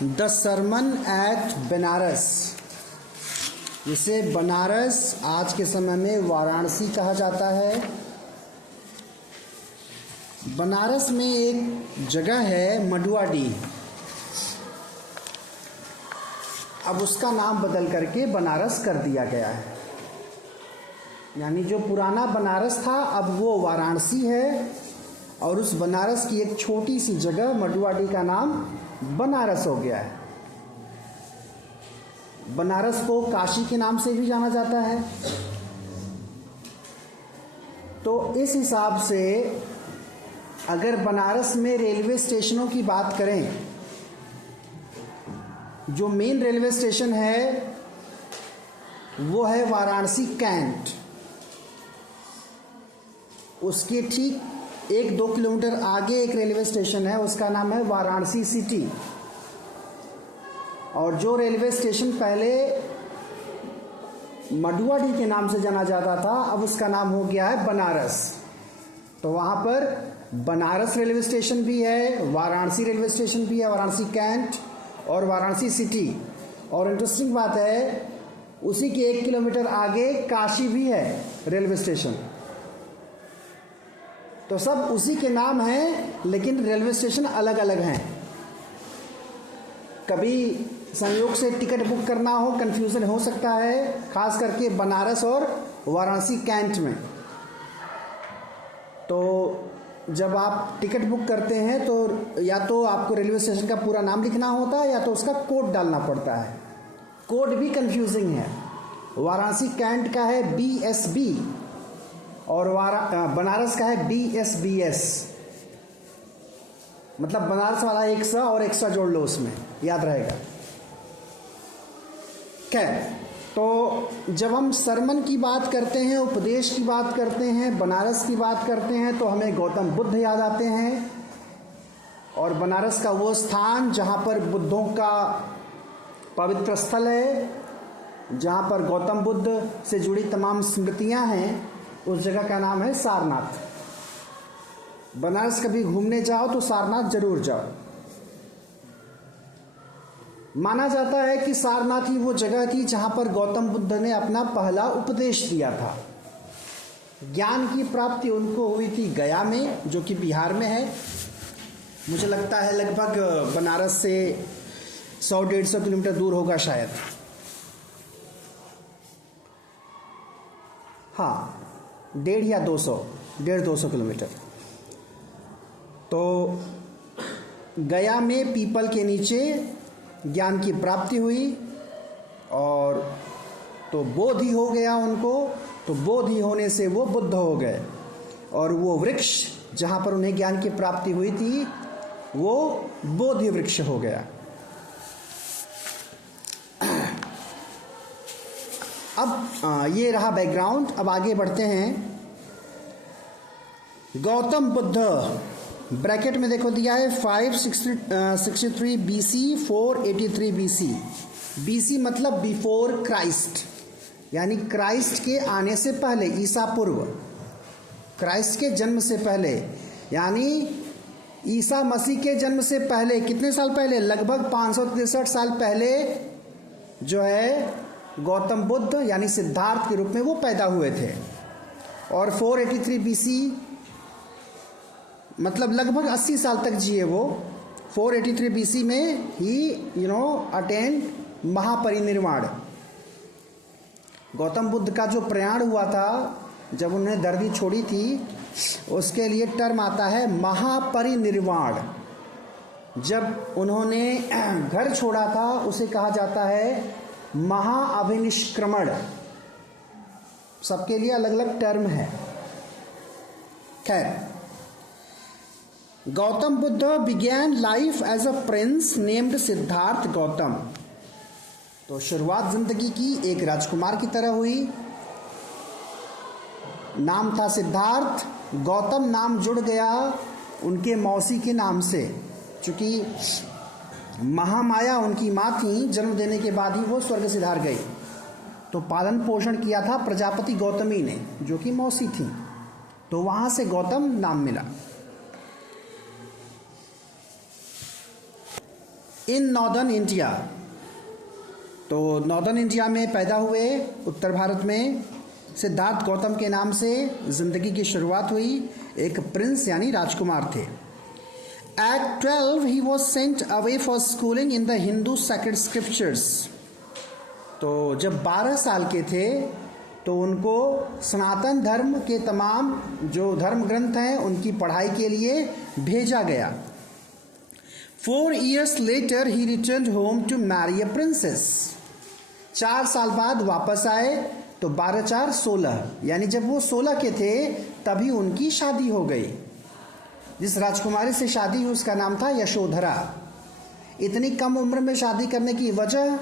The Sarman eight Banaras, इसे बनारस आज के समय में वाराणसी कहा जाता है। बनारस में एक जगह है मडुआडीह, अब उसका नाम बदल करके बनारस कर दिया गया है। यानी जो पुराना बनारस था अब वो वाराणसी है, और उस बनारस की एक छोटी सी जगह मडुआडीह का नाम बनारस हो गया है। बनारस को काशी के नाम से भी जाना जाता है। तो इस हिसाब से अगर बनारस में रेलवे स्टेशनों की बात करें, जो मेन रेलवे स्टेशन है वो है वाराणसी कैंट। उसके ठीक 1-2 किलोमीटर आगे एक रेलवे स्टेशन है, उसका नाम है वाराणसी सिटी। और जो रेलवे स्टेशन पहले मडुआडीह के नाम से जाना जाता था, अब उसका नाम हो गया है बनारस। तो वहाँ पर बनारस रेलवे स्टेशन भी है, वाराणसी रेलवे स्टेशन भी है, वाराणसी कैंट और वाराणसी सिटी। और इंटरेस्टिंग बात है, उसी के 1 किलोमीटर आगे काशी भी है रेलवे स्टेशन। तो सब उसी के नाम हैं, लेकिन रेलवे स्टेशन अलग अलग हैं। कभी संयोग से टिकट बुक करना हो, कंफ्यूजन हो सकता है, खास करके बनारस और वाराणसी कैंट में। तो जब आप टिकट बुक करते हैं तो या तो आपको रेलवे स्टेशन का पूरा नाम लिखना होता है या तो उसका कोड डालना पड़ता है। कोड भी कंफ्यूजिंग है। वाराणसी कैंट का है BSB और बनारस का है BSBS। मतलब बनारस वाला एक्स्ट्रा और एक्स्ट्रा जोड़ लो, उसमें याद रहेगा। खैर, तो जब हम सरमन की बात करते हैं, उपदेश की बात करते हैं, बनारस की बात करते हैं, तो हमें गौतम बुद्ध याद आते हैं। और बनारस का वो स्थान जहाँ पर बुद्धों का पवित्र स्थल है, जहाँ पर गौतम बुद्ध से जुड़ी तमाम स्मृतियाँ हैं, उस जगह का नाम है सारनाथ। बनारस कभी घूमने जाओ तो सारनाथ जरूर जाओ। माना जाता है कि सारनाथ ही वो जगह थी जहां पर गौतम बुद्ध ने अपना पहला उपदेश दिया था। ज्ञान की प्राप्ति उनको हुई थी गया में, जो कि बिहार में है। मुझे लगता है लगभग बनारस से 100-150 किलोमीटर दूर होगा शायद। हाँ, 150-200 किलोमीटर। तो गया में पीपल के नीचे ज्ञान की प्राप्ति हुई, और तो बोधि हो गया उनको। तो बोधि होने से वो बुद्ध हो गए, और वो वृक्ष जहाँ पर उन्हें ज्ञान की प्राप्ति हुई थी वो बोधि वृक्ष हो गया। अब ये रहा बैकग्राउंड। अब आगे बढ़ते हैं। गौतम बुद्ध ब्रैकेट में देखो दिया है 563 BC 483 BC। BC मतलब बिफोर क्राइस्ट, यानी क्राइस्ट के आने से पहले, ईसा पूर्व, क्राइस्ट के जन्म से पहले, यानी ईसा मसीह के जन्म से पहले। कितने साल पहले? लगभग 563 साल पहले जो है गौतम बुद्ध यानी सिद्धार्थ के रूप में वो पैदा हुए थे। और 483 BC मतलब लगभग 80 साल तक जिए वो। 483 BC में ही अटेंड महापरिनिर्वाण। गौतम बुद्ध का जो प्रयाण हुआ था, जब उन्होंने धरती छोड़ी थी, उसके लिए टर्म आता है महापरिनिर्वाण। जब उन्होंने घर छोड़ा था उसे कहा जाता है महाअभिनिष्क्रमण। सबके लिए अलग अलग टर्म है। खैर, Gautam Buddha began life as a prince named Siddhartha Gautam. तो शुरुआत जिंदगी की एक राजकुमार की तरह हुई। नाम था सिद्धार्थ। गौतम नाम जुड़ गया उनके मौसी के नाम से, क्योंकि महामाया उनकी माँ थी। जन्म देने के बाद ही वो स्वर्ग सिधार गई, तो पालन पोषण किया था प्रजापति गौतमी ने, जो कि मौसी थी। तो वहाँ से गौतम नाम मिला। In northern India. तो नॉर्दर्न इंडिया में पैदा हुए, उत्तर भारत में सिद्धार्थ गौतम के नाम से ज़िंदगी की शुरुआत हुई। एक प्रिंस यानी राजकुमार थे। At 12 he was sent away for schooling in the Hindu sacred scriptures। तो जब 12 साल के थे तो उनको सनातन धर्म के तमाम जो धर्म ग्रंथ हैं उनकी पढ़ाई के लिए भेजा गया। 4 years later he returned home to marry a princess। 4 साल बाद वापस आए तो 12 4 16, यानी जब वो 16 के थे तभी उनकी शादी हो गई। जिस राजकुमारी से शादी हुई उसका नाम था यशोधरा। इतनी कम उम्र में शादी करने की वजह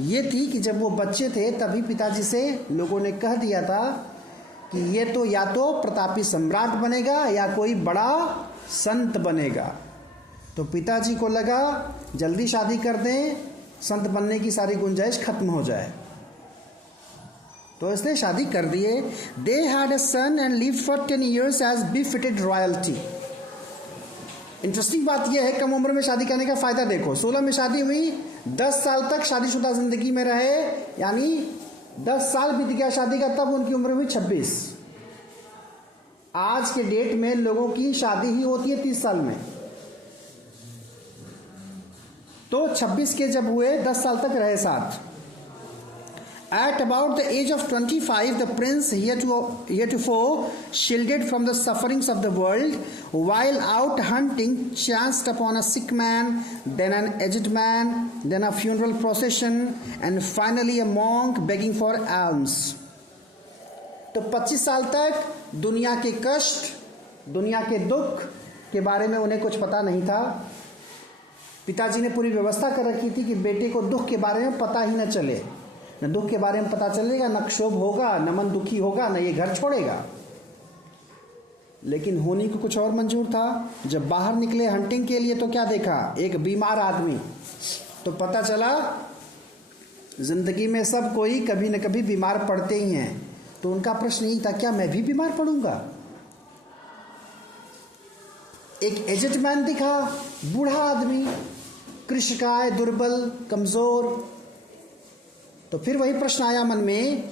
ये थी कि जब वो बच्चे थे तभी पिताजी से लोगों ने कह दिया था कि ये तो या तो प्रतापी सम्राट बनेगा या कोई बड़ा संत बनेगा। तो पिताजी को लगा जल्दी शादी कर दें, संत बनने की सारी गुंजाइश खत्म हो जाए, तो इसने शादी कर दिए। They had a son and lived for 10 years as befitted royalty. Interesting बात यह है, कम उम्र में शादी करने का फायदा देखो। 16 में शादी हुई, 10 साल तक शादीशुदा जिंदगी में रहे, यानी 10 साल बीत गया शादी का, तब उनकी उम्र हुई 26। आज के डेट में लोगों की शादी ही होती है 30 साल में, तो 26 के जब हुए 10 साल तक रहे साथ। At about the age of 25, the prince heretofore shielded from the sufferings of the world, while out hunting chanced upon a sick man, then an aged man, then a funeral procession, and finally a monk begging for alms। तो 25 साल तक दुनिया के कष्ट, दुनिया के दुख के बारे में उन्हें कुछ पता नहीं था। पिताजी ने पूरी व्यवस्था कर रखी थी कि बेटे को दुख के बारे में पता ही न चले, न दुख के बारे में पता चलेगा, न क्षोभ होगा, न मन दुखी होगा, न ये घर छोड़ेगा। लेकिन होनी को कुछ और मंजूर था। जब बाहर निकले हंटिंग के लिए तो क्या देखा, एक बीमार आदमी। तो पता चला जिंदगी में सब कोई कभी न कभी बीमार पड़ते ही हैं। तो उनका प्रश्न यही था, क्या मैं भी बीमार पड़ूंगा। एक एजेड मैन दिखा, बूढ़ा आदमी, कृशकाय, दुर्बल, कमजोर। तो फिर वही प्रश्न आया मन में,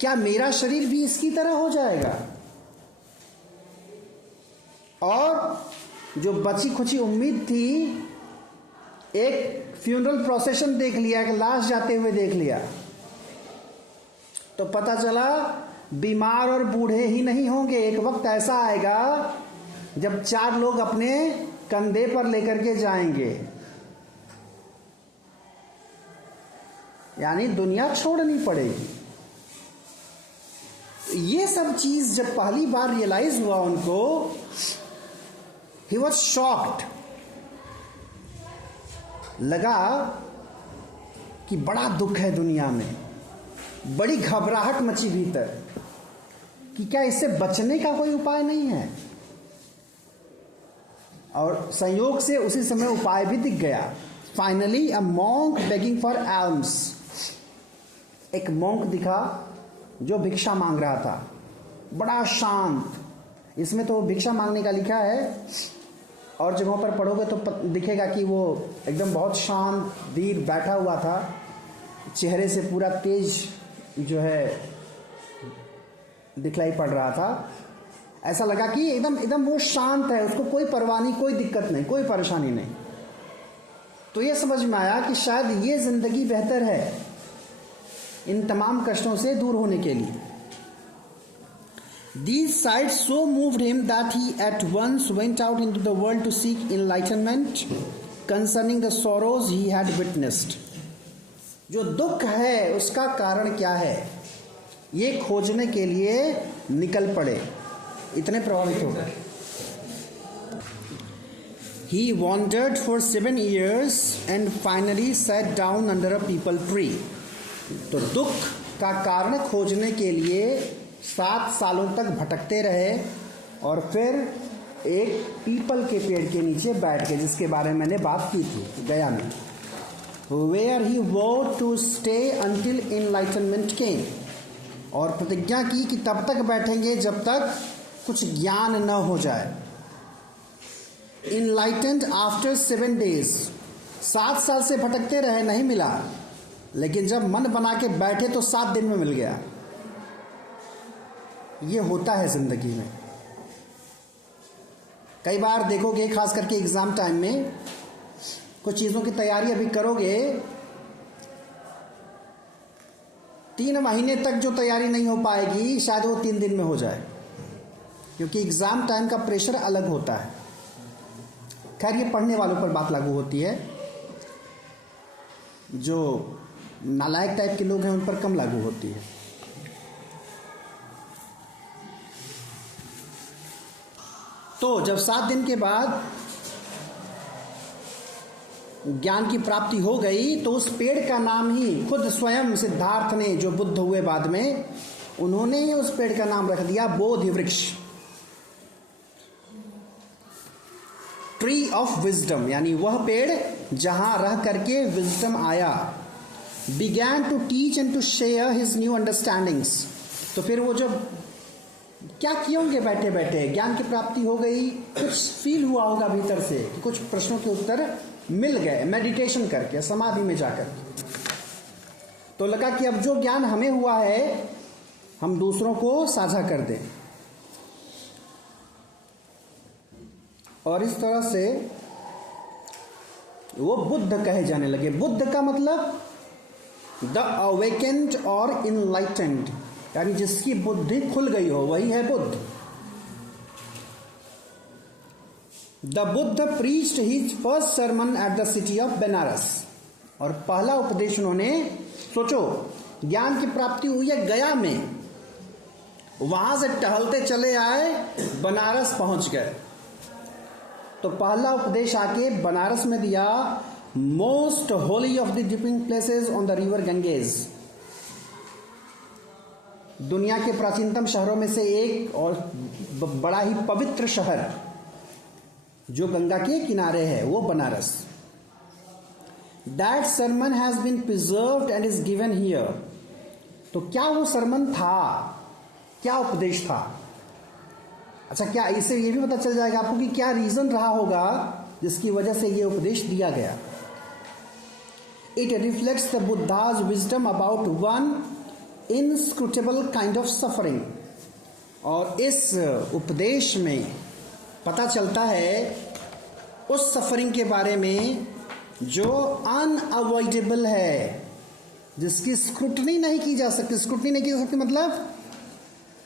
क्या मेरा शरीर भी इसकी तरह हो जाएगा। और जो बची खुची उम्मीद थी, एक फ्यूनरल प्रोसेशन देख लिया, एक लाश जाते हुए देख लिया, तो पता चला बीमार और बूढ़े ही नहीं होंगे। एक वक्त ऐसा आएगा जब 4 लोग अपने कंधे पर लेकर के जाएंगे, यानी दुनिया छोड़नी पड़ेगी। ये सब चीज जब पहली बार रियलाइज हुआ उनको, ही वॉज शॉक्ड। लगा कि बड़ा दुख है दुनिया में, बड़ी घबराहट मची भीतर कि क्या इससे बचने का कोई उपाय नहीं है। और संयोग से उसी समय उपाय भी दिख गया। Finally a monk begging for elms. एक मॉन्क दिखा जो भिक्षा मांग रहा था, बड़ा शांत। इसमें तो भिक्षा मांगने का लिखा है, और जगहों पर पढ़ोगे तो दिखेगा कि वो एकदम बहुत शांत धीर बैठा हुआ था। चेहरे से पूरा तेज जो है दिखलाई पड़ रहा था। ऐसा लगा कि एकदम वो शांत है, उसको कोई परवाह नहीं, कोई दिक्कत नहीं, कोई परेशानी नहीं। तो ये समझ में आया कि शायद ये जिंदगी बेहतर है इन तमाम कष्टों से दूर होने के लिए। These sights so moved him that he at once went out into the world to seek enlightenment concerning the sorrows he had witnessed। जो दुख है उसका कारण क्या है, ये खोजने के लिए निकल पड़े। इतने प्रभावित हो गए। He wandered for 7 years and finally sat down under a peepal tree। तो दुख का कारण खोजने के लिए 7 सालों तक भटकते रहे, और फिर एक पीपल के पेड़ के नीचे बैठ गए, जिसके बारे में मैंने बात की थी गया में। Where he vowed to stay until enlightenment came। और प्रतिज्ञा की कि तब तक बैठेंगे जब तक कुछ ज्ञान न हो जाए। Enlightened after 7 days। 7 साल से भटकते रहे, नहीं मिला, लेकिन जब मन बना के बैठे तो 7 दिन में मिल गया। ये होता है जिंदगी में। कई बार देखोगे, खास करके एग्जाम टाइम में, कुछ चीज़ों की तैयारी अभी करोगे, 3 महीने तक जो तैयारी नहीं हो पाएगी, शायद वो 3 दिन में हो जाए, क्योंकि एग्जाम टाइम का प्रेशर अलग होता है। खैर, ये पढ़ने वालों पर बात लागू होती है, जो नालायक टाइप के लोग हैं उन पर कम लागू होती है। तो जब 7 दिन के बाद ज्ञान की प्राप्ति हो गई, तो उस पेड़ का नाम ही खुद स्वयं सिद्धार्थ ने, जो बुद्ध हुए बाद में, उन्होंने ही उस पेड़ का नाम रख दिया बोधि वृक्ष, ट्री ऑफ विजडम, यानी वह पेड़ जहां रह करके विजडम आया। Began to teach and to share his new understandings. तो फिर वो जब क्या किए होंगे, बैठे बैठे ज्ञान की प्राप्ति हो गई, कुछ फील हुआ होगा भीतर से कि कुछ प्रश्नों के उत्तर मिल गए, मेडिटेशन करके, समाधि में जाकर। तो लगा कि अब जो ज्ञान हमें हुआ है, हम दूसरों को साझा कर दें। और इस तरह से वो बुद्ध कहे जाने लगे। बुद्ध का मतलब द अवेकेंड और इनलाइटेंड, यानी जिसकी बुद्धि खुल गई हो, वही है Buddha. The Buddha preached his first sermon at the city of Banaras. और पहला उपदेश उन्होंने, सोचो, ज्ञान की प्राप्ति हुई है गया में, वहां से टहलते चले आए, बनारस पहुंच गए। तो पहला उपदेश आके बनारस में दिया, most Holi of the dipping places on the river Ganges. दुनिया के प्राचीनतम शहरों में से एक और बड़ा ही पवित्र शहर जो गंगा के किनारे है, वो Banaras. That sermon has been preserved and is given here. तो क्या वो सरमन था, क्या उपदेश था? अच्छा, क्या इससे ये भी पता चल जाएगा आपको कि क्या रीजन रहा होगा जिसकी वजह से ये उपदेश दिया गया। It reflects the Buddha's wisdom about one inscrutable kind of suffering. और इस उपदेश में पता चलता है उस सफरिंग के बारे में जो अनअवॉइडेबल है, जिसकी स्क्रूटनी नहीं की जा सकती। स्क्रूटनी नहीं की जा सकती मतलब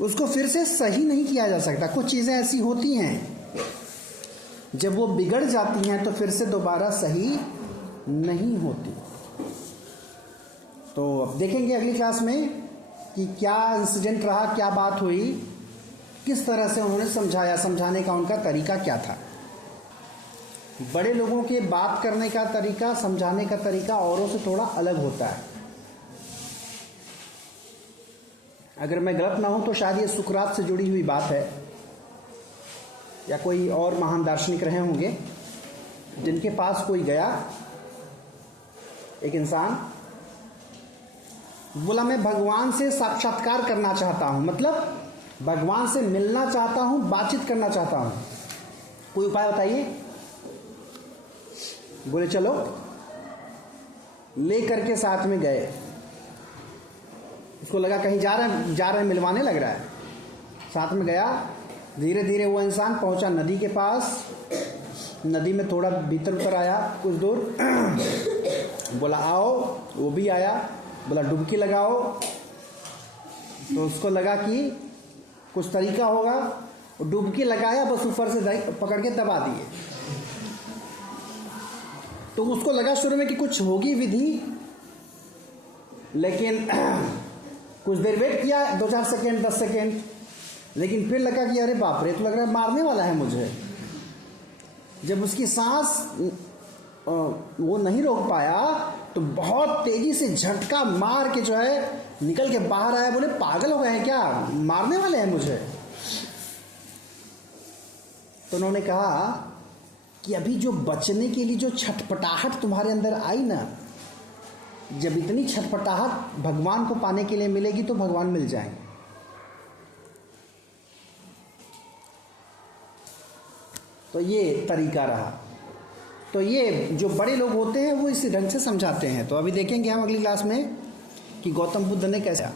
उसको फिर से सही नहीं किया जा सकता। कुछ चीज़ें ऐसी होती हैं, जब वो बिगड़ जाती हैं तो फिर से दोबारा सही नहीं होती। तो अब देखेंगे अगली क्लास में कि क्या इंसिडेंट रहा, क्या बात हुई, किस तरह से उन्होंने समझाया, समझाने का उनका तरीका क्या था। बड़े लोगों के बात करने का तरीका, समझाने का तरीका औरों से थोड़ा अलग होता है। अगर मैं गलत ना हूं तो शायद ये सुकरात से जुड़ी हुई बात है, या कोई और महान दार्शनिक रहे होंगे जिनके पास कोई गया, एक इंसान बोला मैं भगवान से साक्षात्कार करना चाहता हूं, मतलब भगवान से मिलना चाहता हूं, बातचीत करना चाहता हूं, कोई उपाय बताइए। बोले चलो, ले करके साथ में गए। उसको लगा कहीं जा रहे हैं, मिलवाने लग रहा है, साथ में गया। धीरे धीरे वो इंसान पहुंचा नदी के पास। नदी में थोड़ा भीतर ऊपर आया, कुछ दूर बोला आओ, वो भी आया। बोला डुबकी लगाओ, तो उसको लगा कि कुछ तरीका होगा। डुबकी लगाया, बस ऊपर से पकड़ के दबा दिए। तो उसको लगा शुरू में कि कुछ होगी विधि, लेकिन कुछ देर वेट किया, 2-4 सेकेंड, 10 सेकेंड, लेकिन फिर लगा कि अरे बाप रे, तो लग रहा है मारने वाला है मुझे। जब उसकी सांस वो नहीं रोक पाया तो बहुत तेजी से झटका मार के जो है निकल के बाहर आया। बोले पागल हो गए हैं क्या, मारने वाले हैं मुझे। तो उन्होंने कहा कि अभी जो बचने के लिए जो छटपटाहट तुम्हारे अंदर आई ना, जब इतनी छटपटाहट भगवान को पाने के लिए मिलेगी तो भगवान मिल जाएंगे। तो ये तरीका रहा। तो ये जो बड़े लोग होते हैं वो इसी ढंग से समझाते हैं। तो अभी देखेंगे हम अगली क्लास में कि गौतम बुद्ध ने कैसा